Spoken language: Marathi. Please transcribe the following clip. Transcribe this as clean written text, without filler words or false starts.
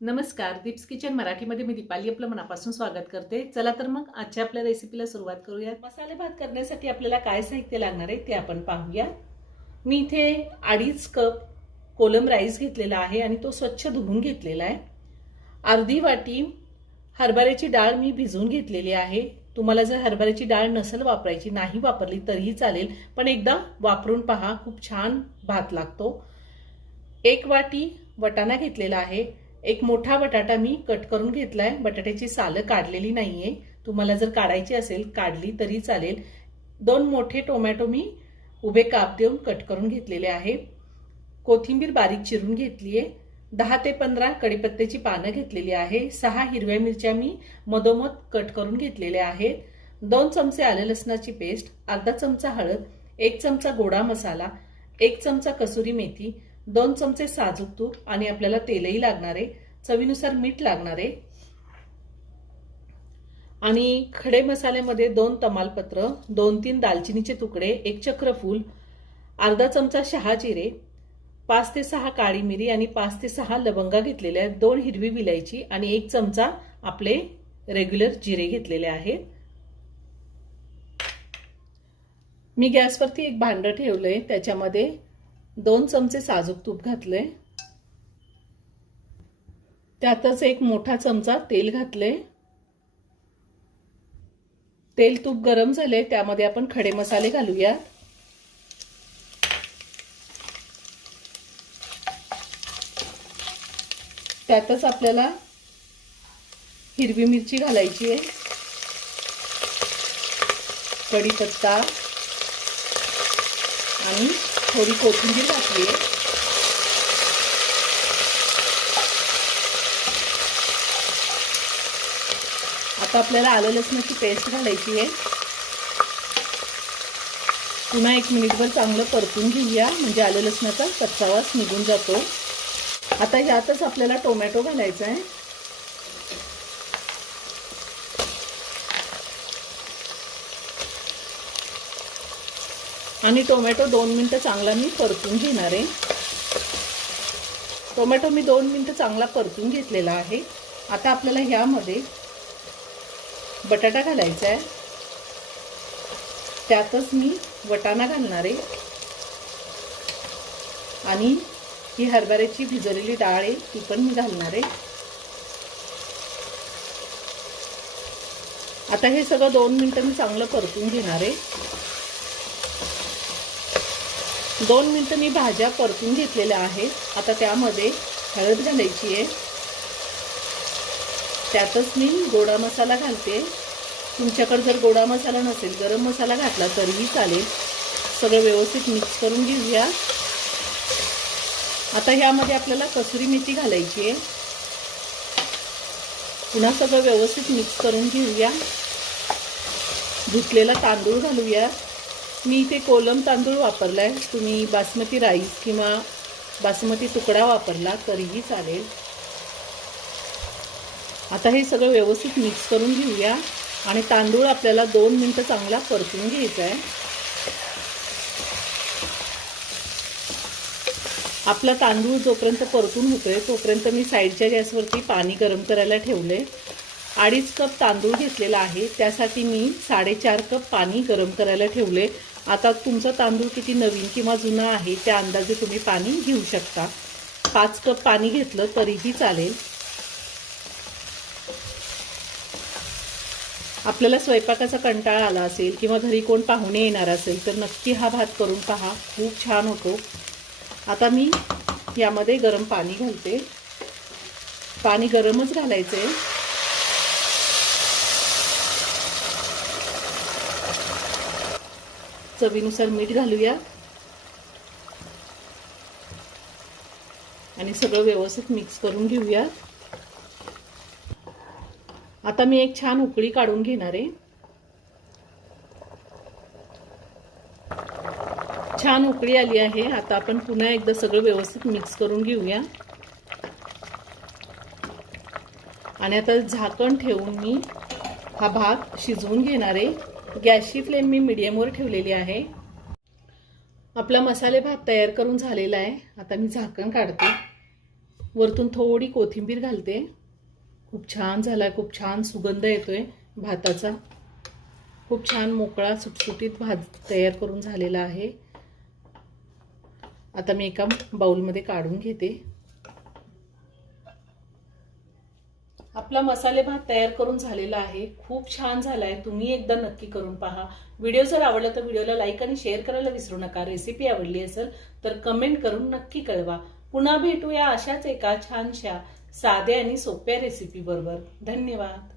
नमस्कार, दीप्स किचन मराठीमध्ये मी दीपाली आपलं मनापासून स्वागत करते। चला तर मग आजच्या आपल्या रेसिपीला सुरुवात करूया। मसाले भात करण्यासाठी आपल्याला काय साहित्य लागणार आहे ते आपण पाहूया। मी इथे 2.5 कप कोलम राईस घेतलेला आहे आणि तो स्वच्छ धुवून घेतलेला आहे। अर्धी वाटी हरभऱ्याची डाळ मी भिजवून घेतलेली आहे। तुम्हाला जर हरभऱ्याची डाळ नसेल वापरायची, नाही वापरली तरीही चालेल, पण एकदा वापरून पहा, खूप छान भात लागतो। 1 वाटी वाटाणा घेतलेला आहे। एक मोठा बटाटा मी कट करून घेतलाय, बटाट्याची सालं काढलेली नाहीये, तुम्हाला जर काढायची असेल काढली तरी चालेल। 2 मोठे टोमॅटो मी उभे काप देऊन कट करून घेतलेले आहे। कोथिंबीर बारीक चिरून घेतलीये। 10 ते 15 कढीपत्त्याची पानं घेतलेली आहे। 6 हिरव्या मिरच्या मी मधोमध कट करून घेतलेल्या आहेत। 2 चमचे आले लसणाची पेस्ट, अर्धा चमचा हळद, 1 चमचा गोडा मसाला, 1 चमचा कसुरी मेथी, 2 चमचे साजूक तूप आणि आपल्याला तेलही लागणार आहे। चवीनुसार मीठ लागणार आहे आणि खडे मसाल्यामध्ये 2 तमालपत्र, 2-3 दालचिनीचे तुकडे, 1 चक्रफूल, अर्धा चमचा शहा जिरे, 5 ते 6 काळी मिरी आणि 5 ते 6 लवंगा घेतलेल्या आहेत, 2 हिरवी विलायची आणि 1 चमचा आपले रेग्युलर जिरे घेतलेले आहेत। मी गॅसवरती एक भांडं ठेवलंय, त्याच्यामध्ये 2 चमचे साजूक तूप घातले, त्यातच 1 मोठा चमचा तेल घातले। तेल तूप गरम झाले, त्यामध्ये आपण खडे मसाले घालूया। त्यातच आपल्याला हिरवी मिरची घालायची आहे, कढीपत्ता आणि थोडी कोथिंबीर घातली आहे। आता आपल्याला आलं लसणाची पेस्ट घालायची आहे। पुन्हा 1 मिनिटभर चांगलं परतून घेऊया, म्हणजे आलं लसणाचा कच्चा वास निघून जातो। आता यातच आपल्याला टोमॅटो घालायचा आहे। आणि टोमॅटो 2 मिनिटं चांगला मी परतून घेणार आहे। टोमॅटो मी 2 मिनिटं चांगला परतून घेतलेला आहे। आता आपल्याला ह्यामध्ये बटाटा घालायचा आहे, त्यातच मी वाटाणा घालणार आहे आणि ही हरभऱ्याची भिजवलेली डाळ आहे ती पण मी घालणार आहे। आता हे सगळं 2 मिनिटं मी चांगलं परतून घेणार आहे। 2 मिनिटं मी भाज्या परतून घेतलेल्या आहेत। आता त्यामध्ये हळद घालायची आहे, त्यातच मी गोडा मसाला घालते। तुमच्याकडे जर गोडा मसाला नसेल, गरम मसाला घातला तरीही चालेल। सगळं व्यवस्थित मिक्स करून घेऊया। आता ह्यामध्ये आपल्याला कसुरी मेथी घालायची आहे। पुन्हा सगळं व्यवस्थित मिक्स करून घेऊया। धुतलेला तांदूळ घालूया। मी इथे कोलम तांदूळ वापरलाय, तुम्ही बासमती राईस किंवा बासमती तुकडा वापरला तरीही चालेल। आता हे सगळं व्यवस्थित मिक्स करून घेऊया आणि तांदूळ आपल्याला 2 मिनिटं चांगला परतून घ्यायचा आहे। आपला तांदूळ जोपर्यंत परतून होतोय तोपर्यंत मी साईडच्या गॅसवरती पाणी गरम करायला ठेवले। 2.5 कप तांदूळ घेतलेला आहे, त्यासाठी मी 4.5 कप पाणी गरम करायला ठेवले। आता तुमचा तांदूळ किती नवीन किंवा जुना आहे त्या अंदाजे तुम्ही पाणी घेऊ शकता। 5 कप पाणी घेतलं तरीही चालेल। आपल्याला स्वयंपाकाचा कंटाळा आला असेल किंवा घरी कोण पाहुणे येणार असेल तर नक्की हा भात करून पहा, खूप छान होतो। आता मी यामध्ये गरम पाणी घालते। पाणी गरमच घालायचं आहे। चवीनुसार मीठ घालूया आणि सगळं व्यवस्थित मिक्स करून घेऊया। आता मी एक छान उकळी काढून घेणार आहे। छान उकळी आली आहे। आता आपण पुन्हा एकदा सगळं व्यवस्थित मिक्स करून घेऊया आणि आता झाकण ठेवून मी हा भात शिजवून घेणार आहे। गॅसची फ्लेम मी मीडियमवर ठेवलेली आहे। आपला मसाले भात तयार करून झालेला आहे। आता मी झाकण काढते। वरतून थोडी कोथिंबीर घालते. खूप छान झालाय, खूप छान सुगंध येतोय भाताचा. खूप छान मोकळा सुटसुटीत भात तयार करून झालेला आहे. आता मी एका बाउलमध्ये काढून घेते. आपला मसाले भात तयार करून झालेला आहे. खूप छान झालाय. तुम्ही एकदा नक्की करून पहा. व्हिडिओ जर आवडला तर व्हिडिओला लाईक आणि शेअर करायला विसरू नका. रेसिपी आवडली असेल तर कमेंट करून नक्की कळवा. पुन्हा भेटूया अशाच एका छानशा साध्या आणि सोप्या रेसिपी बरोबर. धन्यवाद.